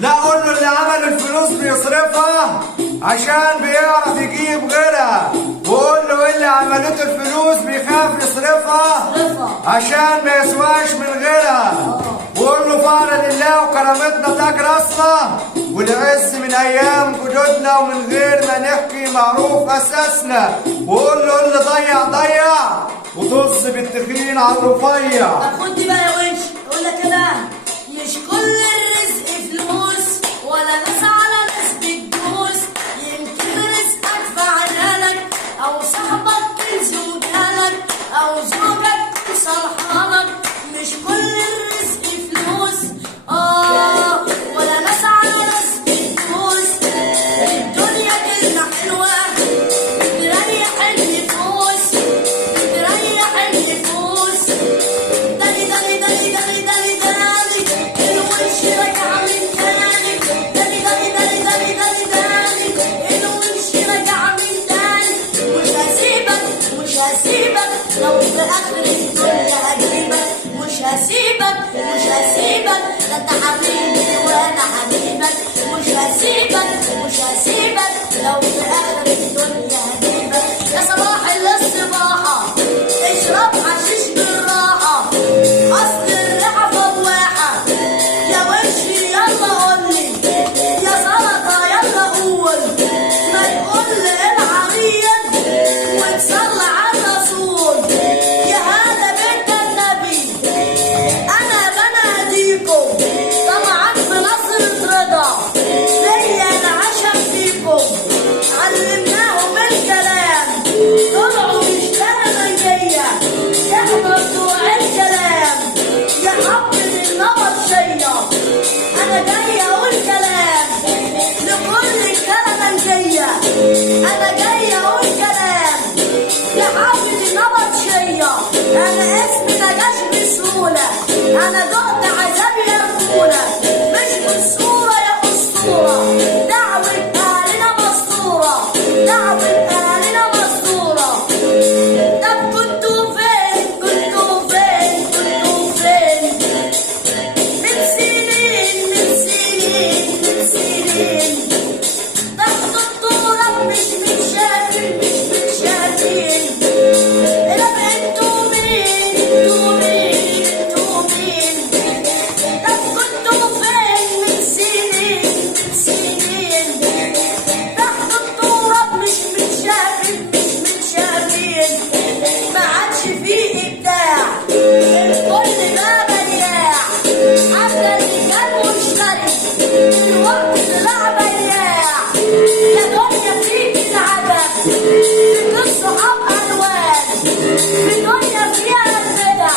لا، قول له اللي عمل الفلوس بيصرفها عشان بيعرف يجيب غيرها، وقول له اللي عملته الفلوس بيخاف يصرفها عشان ما يسواش من غيرها، وقول له فعلا لله وكرامتنا تاج راسنا والعز من ايام جدودنا ومن غير ما نحكي معروف اساسنا، وقول له اللي ضيع ضيع وطز بالتخين على الرفيع. طب خد دي بقى يا وش، اقول لك كمان مش كل الرزق فلوس ولا ناس على ناس بتدوس، يمكن رزقك في عيالك او صاحبك كنز وجالك او زوجك صالحالك. مش كل الرزق فلوس ولا ناس على ناس بتدوس، الدنيا كلمة حلوة تريح النفوس، تريح النفوس. دالي دالي دالي دالي دالي دالي الونش رجع من تاني، دالي دالي دالي دالي دالي دالي الونش رجع من تاني. مش هسيبك مش هسيبك لو في اخر الدنيا هجيبك، مش هسيبك مش هسيبك، ده انت حبيبي وانا حبيبك. مش هسيبك مش هسيبك لو في اخر الدنيا هجيبك. يا صباح الاستباحة اشرب حشيش بالراحة، اصل الريحة فواحة. يا وشي يلا قولي، يا سلطة يلا قول، ما تقول العريض وتصلي على الرسول. يا هلا بنت النبي انا بناديكم طبعا بنصرة رضا، ليا العشم فيكم علمناهم الكلام طلعوا مش كلامية، احنا بتوع الكلام يا حب النبطشية. انا جاي اقول كلام لكل الكلامية، انا جاي اقول كلام يا حب النبطشية. انا اسمي مجاش بسهولة، انا دقت عذاب يا رجولة مش بالصورة يا اسطورة. دعوة اهلنا مسطورة، دعوة اهلنا مسطورة. طب كنتوا فين كنتوا فين كنتوا فين من سنين من سنين من سنين؟ تحت التراب مش متشافين مش متشافين. طب انتوا مين انتوا مين انتوا مين؟ طب كنتوا فين من سنين من سنين؟ تحت التراب مش متشافين مش متشافين. ما عادش فيه ابداع، الكل بقى بياع، حتى اللي كان مشتري دلوقتي طلع بياع. يا دنيا فيك العجب في الصحاب الوان، في دنيا فيها البدع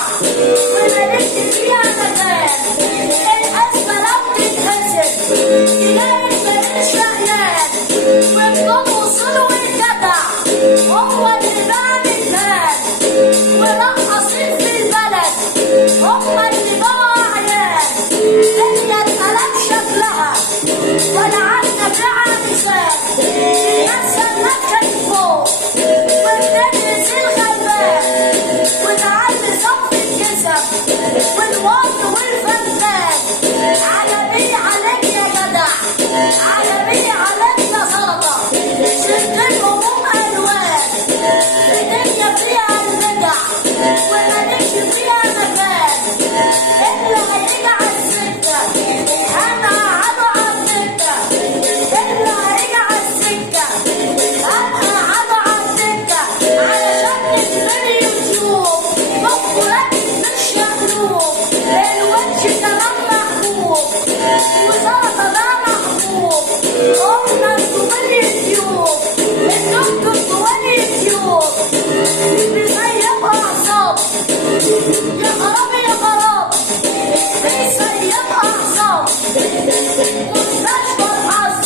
ومالكش فيها مكان. الحسبة لو تتحسب تلاقي الفريق شقيان، وبدون وصول والجدع هو اللي بعمل كان، ورقصين في البلد هم اللي بقوا عيان. هي اتقلب شكلها ولا عدنا فيها مثال، الناس كانت فوق وبتدرس الغلبان وتعلي صف الكسب والوطن والفنان. عجبي عليك يا جدع، عجبي عليك يا سلطة، شد الهموم الوان. الدنيا فيها البدع ومالكش فيها مكان، اللي هيجي على السكة انا هقعده على السكة، اللي هيجي على السكة انا هقعده على السكة. علشان تتبني وتشوف مقولات مش مقلوب، الوش كمان محبوب وسلطة ده محبوب. قلنا انتوا من اليوتيوب، انتوا انتوا من اليوتيوب بيسيبوا اعصاب. يا خراب يا خراب بيسيبوا اعصاب. مستشفى الحظ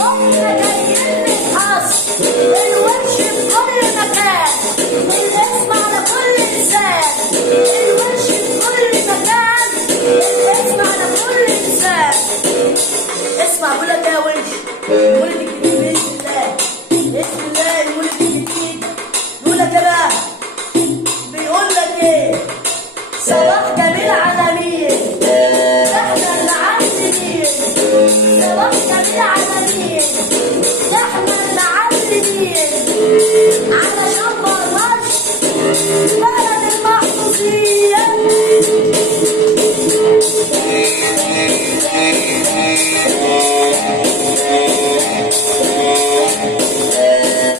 قمنا جايين نتحظ، الوش في كل مكان، الاسم على كل لسان. الوش في كل مكان، الاسم على كل لسان. اسمع بقول لك يا وش، المولد الجديد باذن الله باذن الله. المولد الجديد بيقول لك ايه بقى؟ بيقول لك ايه؟ صباح جميل على مين؟ احنا اللي عايزين الحبيب